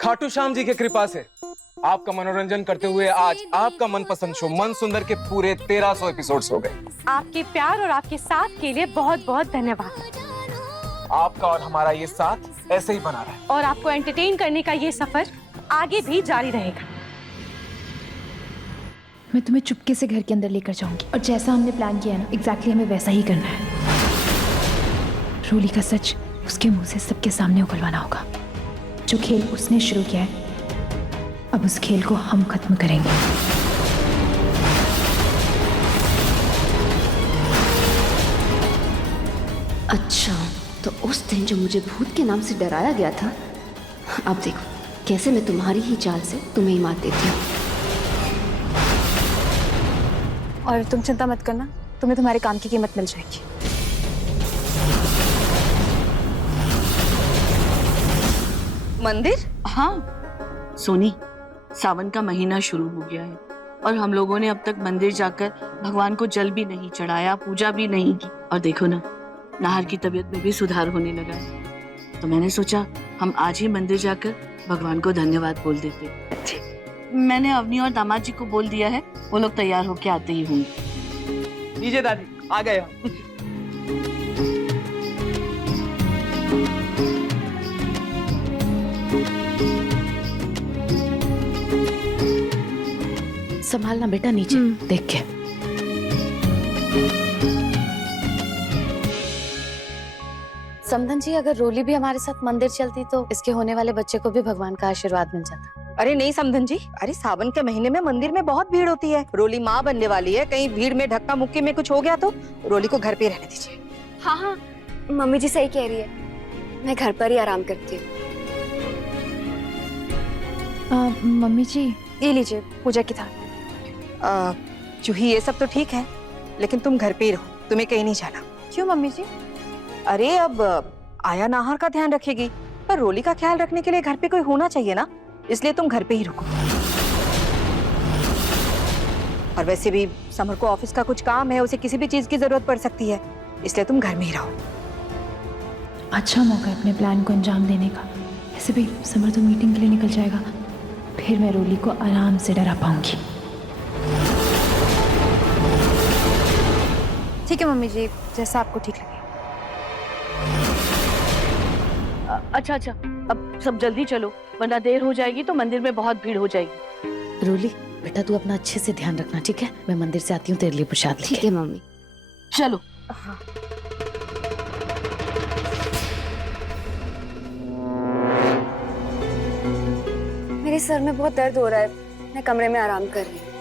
खाटू श्याम जी की कृपा से आपका मनोरंजन करते हुए आज आपका मनपसंद शो मन सुंदर के पूरे 1300 एपिसोड्स हो गए। आपके प्यार और आपके साथ के लिए बहुत बहुत धन्यवाद। आपका और हमारा ये साथ ऐसे ही बना रहे और आपको एंटरटेन करने का ये सफर आगे भी जारी रहेगा। मैं तुम्हें चुपके से घर के अंदर लेकर जाऊंगी और जैसा हमने प्लान किया है ना, एग्जैक्टली हमें वैसा ही करना है। रोली का सच उसके मुंह से सबके सामने उगलवाना होगा। जो खेल उसने शुरू किया है, अब उस खेल को हम खत्म करेंगे। अच्छा, तो उस दिन जो मुझे भूत के नाम से डराया गया था, अब देखो कैसे मैं तुम्हारी ही चाल से तुम्हें ही मार देती हूँ। और तुम चिंता मत करना, तुम्हें तुम्हारे काम की कीमत मिल जाएगी। मंदिर? हाँ सोनी, सावन का महीना शुरू हो गया है और हम लोगों ने अब तक मंदिर जाकर भगवान को जल भी नहीं चढ़ाया, पूजा भी नहीं की। और देखो ना, नाहर की तबीयत में भी सुधार होने लगा है। तो मैंने सोचा हम आज ही मंदिर जाकर भगवान को धन्यवाद बोल देते। मैंने अवनी और दामाद जी को बोल दिया है, वो लोग तैयार होके आते ही होंगे। लीजिए दादी, आ गए हम। संभालना बेटा, नीचे देख के। समधन जी, अगर रोली भी हमारे साथ मंदिर चलती तो इसके होने वाले बच्चे को भी भगवान का आशीर्वाद मिल जाता। अरे नहीं समधन जी, अरे सावन के महीने में मंदिर में बहुत भीड़ होती है। रोली माँ बनने वाली है, कहीं भीड़ में धक्का मुक्की में कुछ हो गया तो रोली को घर पे रहने दीजिए। हाँ हाँ, मम्मी जी सही कह रही है, मैं घर पर ही आराम करती हूँ। मम्मी जी, ये लीजिए पूजा की थाली। जूही ये सब तो ठीक है, लेकिन तुम घर पे ही रहो, तुम्हें कहीं नहीं जाना। क्यों मम्मी जी? अरे अब आया नाहर का ध्यान रखेगी, पर रोली का ख्याल रखने के लिए घर पे कोई होना चाहिए ना, इसलिए तुम घर पे ही रुको। और वैसे भी समर को ऑफिस का कुछ काम है, उसे किसी भी चीज की जरूरत पड़ सकती है, इसलिए तुम घर में ही रहो। अच्छा मौका है अपने प्लान को अंजाम देने का। ऐसे भी समर तो मीटिंग के लिए निकल जाएगा, फिर मैं रोली को आराम से डरा पाऊंगी। ठीक है मम्मी जी, जैसा आपको ठीक लगे। अच्छा, अब सब जल्दी चलो, वरना देर हो जाएगी तो मंदिर में बहुत भीड़ हो जाएगी। रोली बेटा, तू अपना अच्छे से ध्यान रखना, ठीक है? मैं मंदिर से आती हूँ तेरे लिए प्रसाद लेके। ठीक है मम्मी। चलो। हाँ। मेरे सर में बहुत दर्द हो रहा है, मैं कमरे में आराम कर रही हूँ।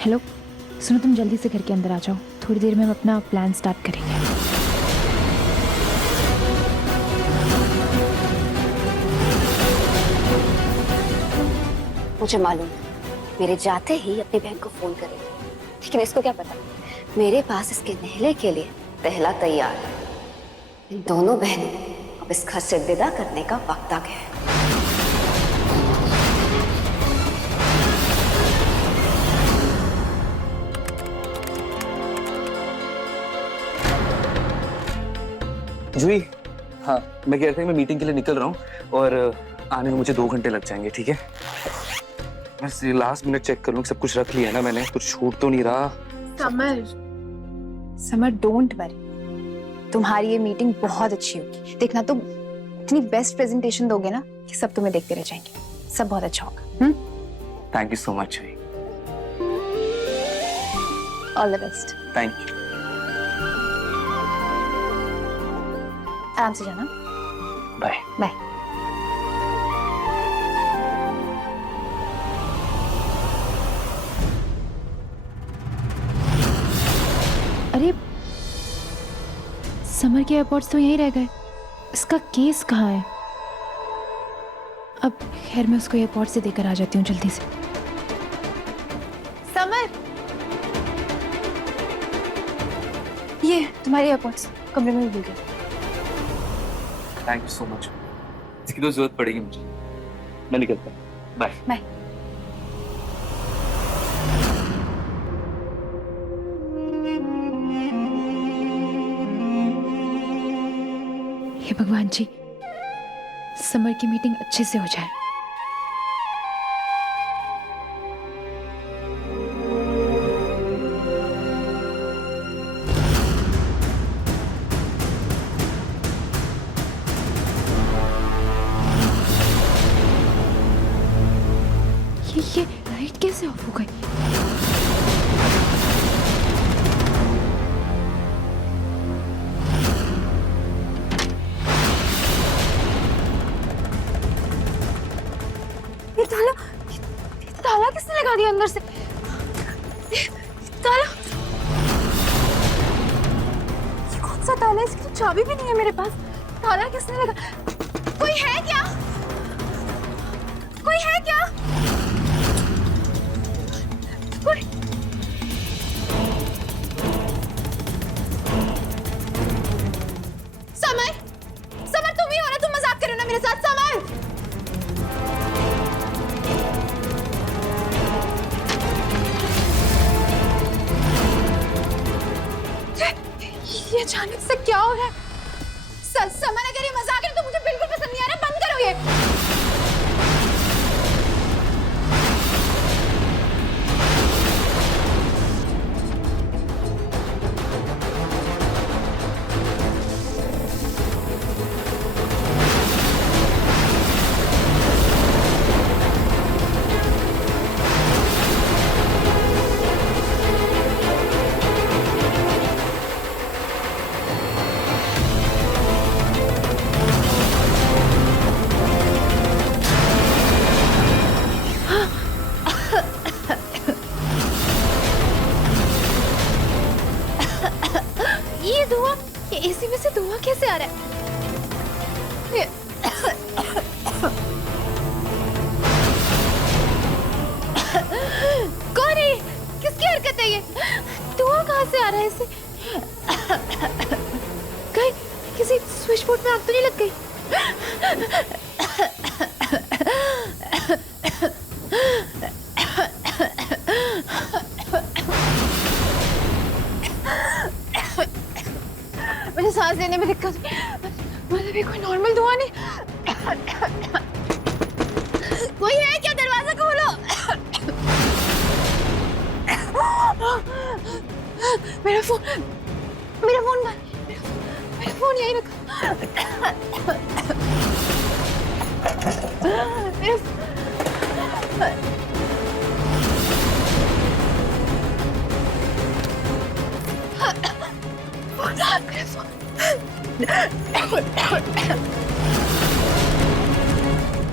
हेलो, सुनो, तुम जल्दी से घर के अंदर आ जाओ, थोड़ी देर में हम अपना प्लान स्टार्ट करेंगे। मुझे मालूम है, मेरे जाते ही अपनी बहन को फोन करेगी, लेकिन इसको क्या पता मेरे पास इसके नहले के लिए पहला तैयार है। इन दोनों बहनों अब इस घर से विदा करने का वक्त आ गया है। जूही, हाँ मैं कह रहा था मैं मीटिंग के लिए निकल रहा हूँ और आने में मुझे 2 घंटे लग जाएंगे, ठीक है? बस लास्ट मिनट चेक कर लूँ, सब कुछ रख लिया ना मैंने, कुछ छूट तो नहीं रहा। समर डोंट वरी, तुम्हारी ये मीटिंग बहुत अच्छी होगी। देखना, तुम इतनी बेस्ट प्रेजेंटेशन दोगे ना कि सब तुम्हें देखते रह जाएंगे। सब बहुत अच्छा होगा। Thank you so much Juhi. All the best. Thank you. आराम से जाना। Bye bye. अरे समर के एयरपोर्ट्स तो यहीं रह गए, इसका केस कहाँ है? अब खैर मैं उसको एयरपोर्ट से देकर आ जाती हूँ जल्दी से। समर, ये तुम्हारे एयरपोर्ट्स कमरे में भूल गए। थैंक यू सो मच, इसकी तो जरूरत पड़ेगी मुझे। मैं निकलता हूँ। Bye bye. हे भगवान जी, समर की मीटिंग अच्छे से हो जाए। ये लाइट कैसे ऑफ हो गई? ताला किसने लगा दिया अंदर से? ताला, ये कौन सा ताला है? इसकी तो चाबी भी नहीं है मेरे पास। ताला किसने लगा? कोई है क्या? कोई है क्या? कोई? समर, समर तुम ही हो ना? तुम मजाक कर रहे हो ना मेरे साथ? समर, ये अचानक से क्या हो रहा है? समर, अगर ये मजाक है तो मुझे बिल्कुल पसंद नहीं आ रहा। बंद करो ये। ये धुआं, ये एसी में से धुआं कैसे आ रहा है? कौन है? किसकी हरकत है ये? धुआं कहाँ से आ रहा है इसे? कहीं किसी स्विच बोर्ड में आग तो नहीं लग गई? मुझे सांस लेने में दिक्कत, मतलब ये कोई नॉर्मल धुआं नहीं। कोई है क्या? दरवाजा खोलो। मेरा फोन, मेरा फोन, मेरा फोन यहीं रखा।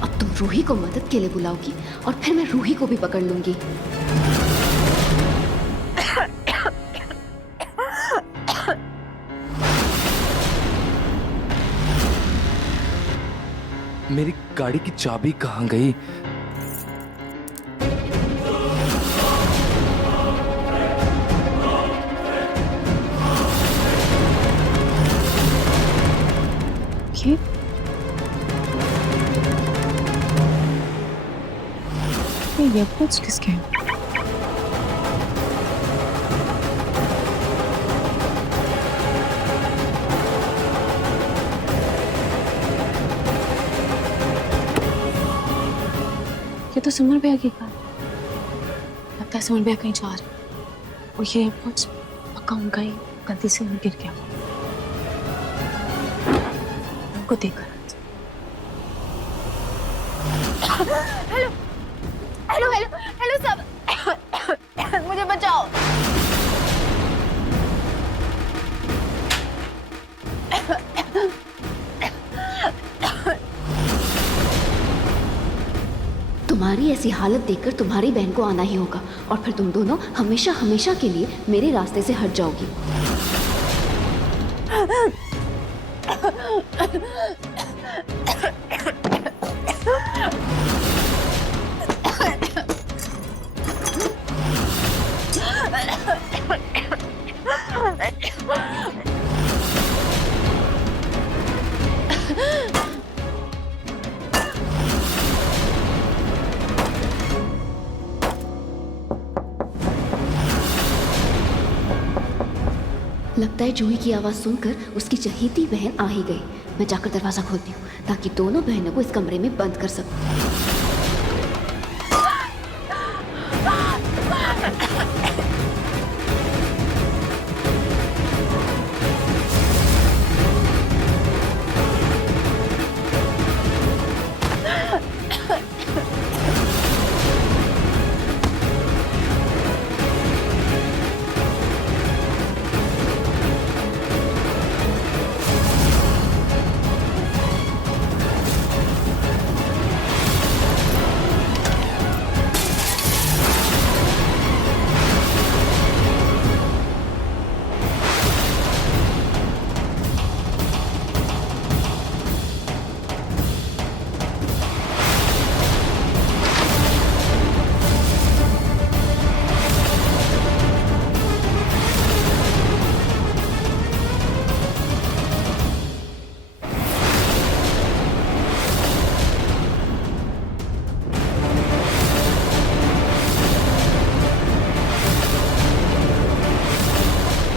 अब तुम रूही को मदद के लिए बुलाओगी और फिर मैं रूही को भी पकड़ लूंगी। मेरी गाड़ी की चाबी कहाँ गई? ये एयरपोर्ट्स किसके हैं? ये तो समर भैया की कार, लगता है समर भैया कहीं जा रहे हैं और ये एयरपोर्ट्स पक्का उनका ही गलती से उन्हें गिर गया। उनको देखकर हेलो हेलो हेलो हेलो सब, मुझे बचाओ। तुम्हारी ऐसी हालत देखकर तुम्हारी बहन को आना ही होगा और फिर तुम दोनों हमेशा हमेशा के लिए मेरे रास्ते से हट जाओगी। लगता है जूही की आवाज़ सुनकर उसकी चहेती बहन आ ही गई। मैं जाकर दरवाज़ा खोलती हूँ ताकि दोनों बहनों को इस कमरे में बंद कर सकूं।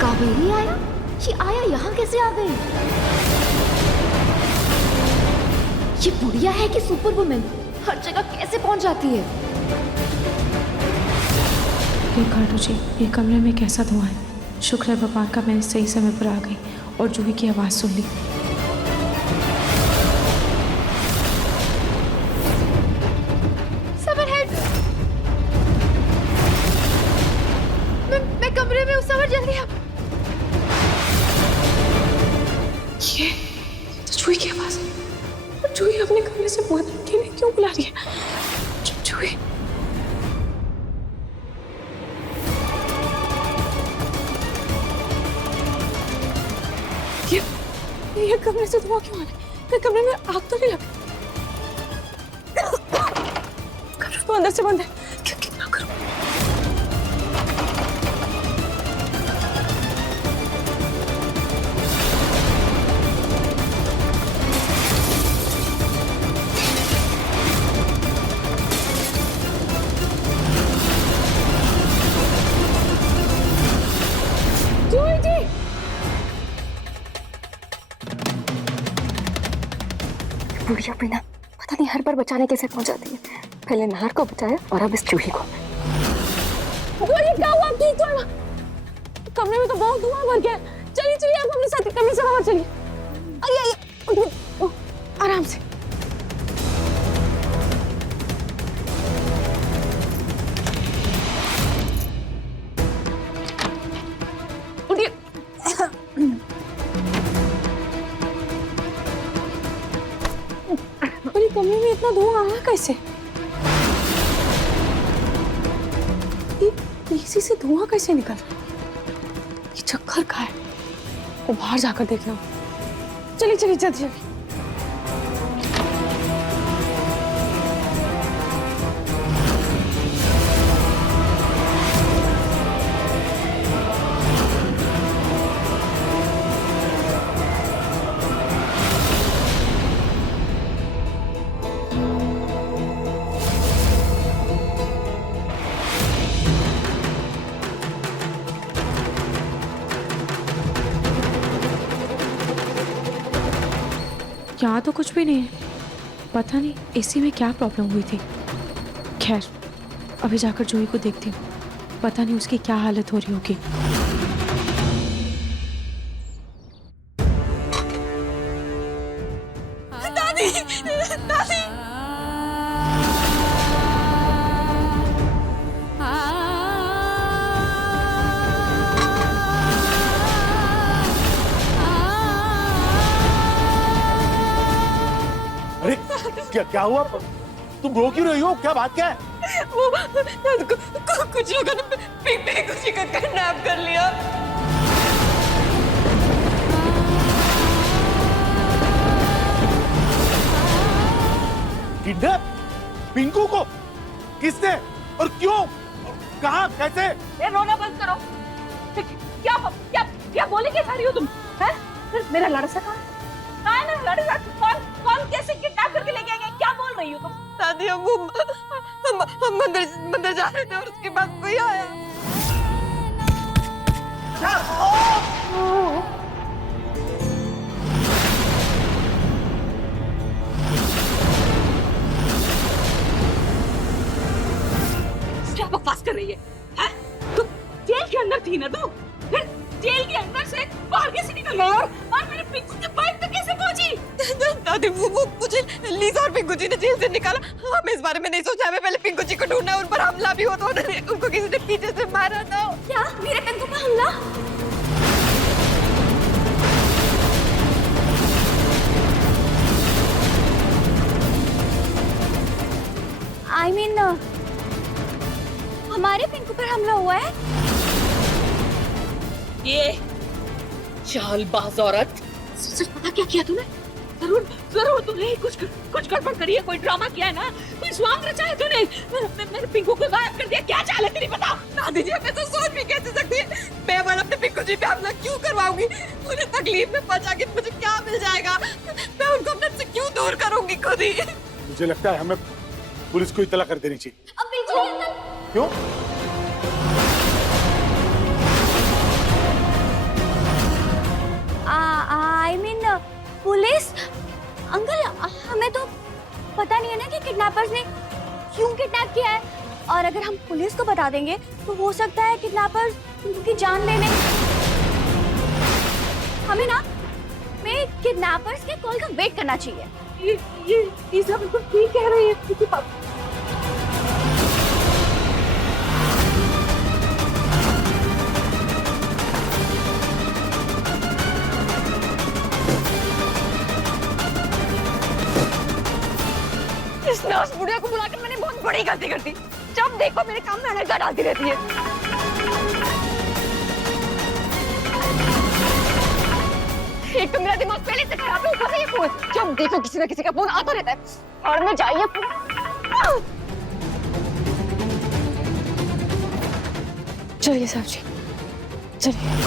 कावेरी आया? ये आया यहाँ कैसे आ गई? ये बुढ़िया है कि सुपर वुमेन? हर जगह कैसे पहुंच जाती है? ये काटो जी, ये कमरे में कैसा धुआं है। शुक्र है भगवान का मैं सही समय पर आ गई और जूही की आवाज़ सुन ली। मैं कमरे में हूँ, समर जल्दी आ। ये तो जूही की आवाज़ है। और जूही अपने कमरे से बहुत अकेले क्यों बुला रही है? जूही, ये कमरे से धुआं क्यों आ रहा है? कहीं कमरे में आग तो नहीं लगी? कमरा तो अंदर से बंद है। क्या करूं? जूही जी, बुढ़िया बिना पता नहीं हर बार बचाने कैसे पहुंच जाती है। पहले नाहर को बचाया और अब इस चूही को। ये क्या हुआ? ठीक तो है ना? कमरे में तो बहुत धुआं भर गया। चलिए आप अपने साथ कमरे से बाहर चलिए। आइए आराम से। उठिए। अरे कमरे में इतना धुआं आया कैसे? एसी से धुआं कैसे निकल रहा है? ये चक्कर का है। वो बाहर जाकर देखना। चलिए जल्दी। यहाँ तो कुछ भी नहीं है। पता नहीं एसी में क्या प्रॉब्लम हुई थी। खैर, अभी जाकर जूही को देखती हूँ। पता नहीं उसकी क्या हालत हो रही होगी। दादी। अरे क्या हुआ? तुम रो क्यों रही हो? क्या बात क्या है? वो कुछ लोगों ने पिंकू जी का किडनैप कर लिया। किडनैप? पिंकू को? किसने और क्यों? कहाँ? कैसे? ये रोना बंद करो। क्या बोले क्या रही हो तुम? हैं? मेरा लड़का कहाँ है? मेरा लड़का कौन कैसे किडनैप करके लेके आएंगे? क्या बोल रही हो तुम? दादी, हम मंदिर जा रहे थे और उसके बाद कोई आया। और मेरे पिंकू की बाइक तक कैसे पहुंची? दादी वो मुझे लीजा और पिंकू जी ने जेल से निकाला। हमें इस बारे में नहीं सोचा, हमें पहले पिंकू जी को ढूंढना है। उन पर हमला भी हो तो उनको किसी ने पीछे से मारा था। क्या मेरे पिंकू पर हमला? I mean, हमारे पिंकू पर हमला हुआ है? ये चालबाज औरत। सच पता क्या किया तूने? जरूर तूने कुछ गड़बड़ करी है, कोई ड्रामा किया है ना, कोई स्वांग रचा है तूने। मेरे पिंकू को गायब कर दिया। क्या चाल है तेरी बता? दादी जी हमें तो सोच भी कैसे सकती है। मैं वाला अपने पिंकू जी पे हमला क्यों करवाऊंगी? उन्हें तकलीफ में पहुंचा के मुझे क्या मिल जाएगा? मैं उनको अपने से क्यों दूर करूंगी खुद ही? मुझे लगता है हमें पुलिस को इत्तला कर देनी चाहिए। अब बिल्कुल क्यों? I mean, पुलिस अंकल, हमें तो पता नहीं है ना कि किडनैपर्स ने क्यों किडनैप किया है। और अगर हम पुलिस को बता देंगे तो हो सकता है किडनैपर्स उनकी जान ले लें। हमें ना किडनैपर्स के कॉल का वेट करना चाहिए। ये सब बिल्कुल ठीक कह रही है। इस नर्स बुढ़िया को बुलाकर मैंने बहुत बड़ी गलती कर दी। जब देखो मेरे काम में अनर्गल डालती रहती है। एक तो मेरा दिमाग पहले से खराब है, ऊपर से ये फोन। जब देखो किसी न किसी का फोन आता रहता है। और मैं जाइए चलिए साहब जी, चलिए।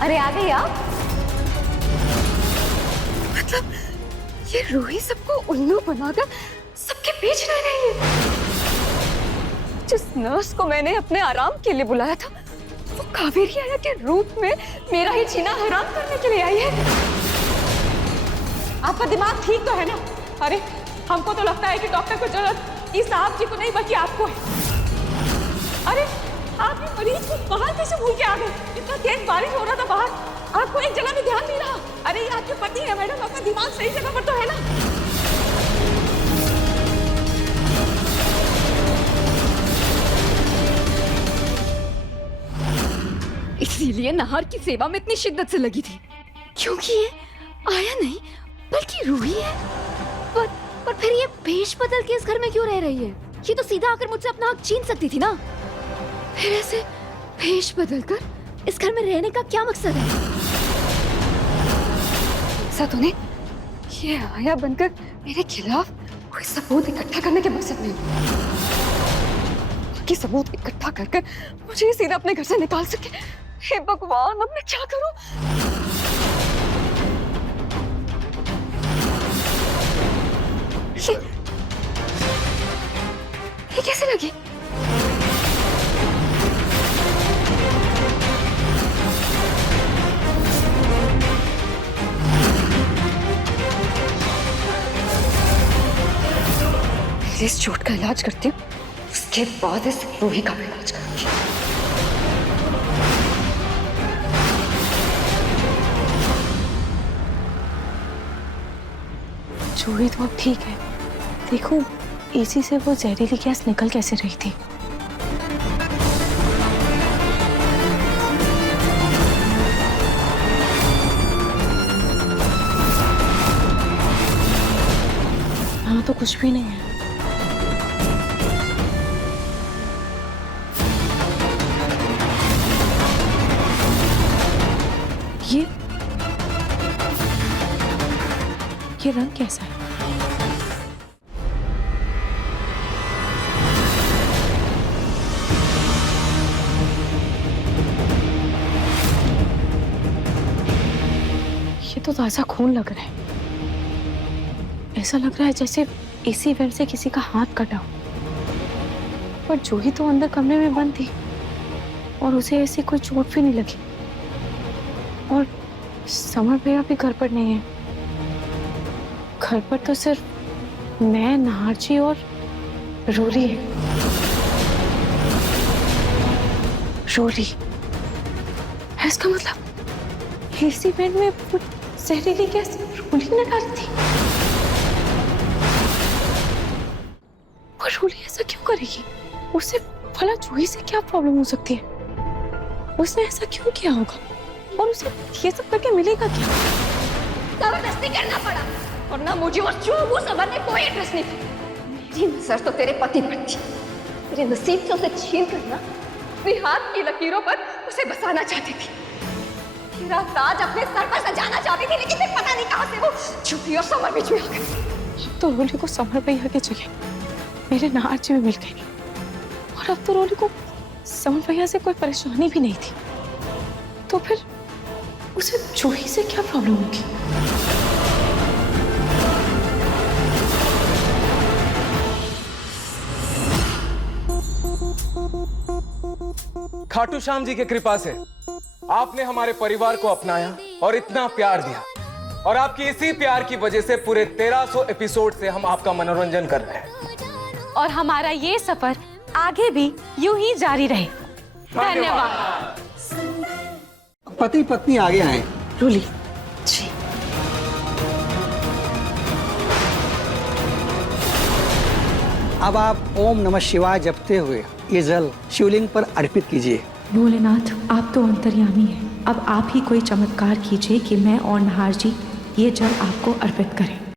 अरे आ गई आप? मतलब ये रूही सबको उल्लू बनाकर सबके बीच रह रही है। जिस नर्स को मैंने अपने आराम के लिए बुलाया था, वो कावेरी आया के रूप में मेरा ही जीना हराम करने के लिए आई है। आपका दिमाग ठीक तो है ना? अरे हमको तो लगता है कि डॉक्टर को जरूरत इस साहब जी को नहीं बल्कि आपको है। अरे आप ये मरीज को बाहर कैसे भूल के आ गए? इतना तेज बारिश हो रहा था बाहर, आपको एक जगह भी ध्यान नहीं रहा। अरे ये आपके पति है मैडम, आपका दिमाग सही जगह पर तो है ना? इसीलिए नाहर की सेवा में इतनी शिद्दत से लगी थी, क्योंकि ये आया नहीं बल्कि रूही है। पर फिर ये भेष बदल के इस घर में क्यों रह रही है? ये तो सीधा आकर मुझसे अपना हक छीन सकती थी ना। फिर ऐसे भेष बदलकर इस घर में रहने का क्या मकसद है? मकसद उन्हें ये आया बनकर मेरे खिलाफ कोई सबूत इकट्ठा करने के मकसद नहीं, बाकी सबूत इकट्ठा कर मुझे सीधा अपने घर से निकाल सके। हे भगवान, अब मैं क्या करूं? ये कैसे लगी? इस चोट का इलाज करती हूँ, उसके बाद इस रूही का भी इलाज करूंगी। चूड़ी तो अब ठीक है। देखो एसी से वो जहरीली गैस निकल कैसे रही थी। हाँ तो कुछ भी नहीं है। ये रंग कैसा है? ये तो ताजा खून लग रहा है। ऐसा लग रहा है जैसे इसी वेव से किसी का हाथ कटा हो। पर जूही तो अंदर कमरे में बंद थी और उसे ऐसी कोई चोट भी नहीं लगी। और समर भैया भी घर पर नहीं है। घर पर तो सिर्फ मैं, नाहर जी और रोरी है। रोरी, इसका मतलब इसी बेड में वो जहरीली गैस रोली ने डाली थी। पर रोली ऐसा क्यों करेगी? उसे भला जूही से क्या प्रॉब्लम हो सकती है? उसने ऐसा क्यों किया होगा? और उसे ये सब करके मिलेगा क्या? जबरदस्ती करना पड़ा, वरना मुझे और वो समर में कोई इंटरेस्ट नहीं था। मेरी नजर तो तेरे पति पर थी। तेरे नसीब से उसे छीन कर ना अपने हाथ की लकीरों पर उसे बसाना चाहती थी। तेरा ताज अपने सर पर सजाना चाहती थी, लेकिन फिर पता नहीं कहां से वो छुपी और समर बीच में आ गई। अब तो रोली को समर भैया की जगह मेरे नाहर जी में मिल गई। और अब तो रोली को समर भैया से कोई परेशानी भी नहीं थी। तो फिर उसे जूही से क्या प्रॉब्लम होगी? खाटू श्याम जी की कृपा से आपने हमारे परिवार को अपनाया और इतना प्यार दिया, और आपकी इसी प्यार की वजह से पूरे 1300 एपिसोड से हम आपका मनोरंजन कर रहे हैं। और हमारा ये सफर आगे भी यूं ही जारी रहे। धन्यवाद। पति पत्नी आगे आए। रोली, अब आप ओम नमः शिवाय जपते हुए ये जल शिवलिंग पर अर्पित कीजिए। भोलेनाथ, आप तो अंतर्यामी हैं। अब आप ही कोई चमत्कार कीजिए कि मैं और नाहर जी ये जल आपको अर्पित करें।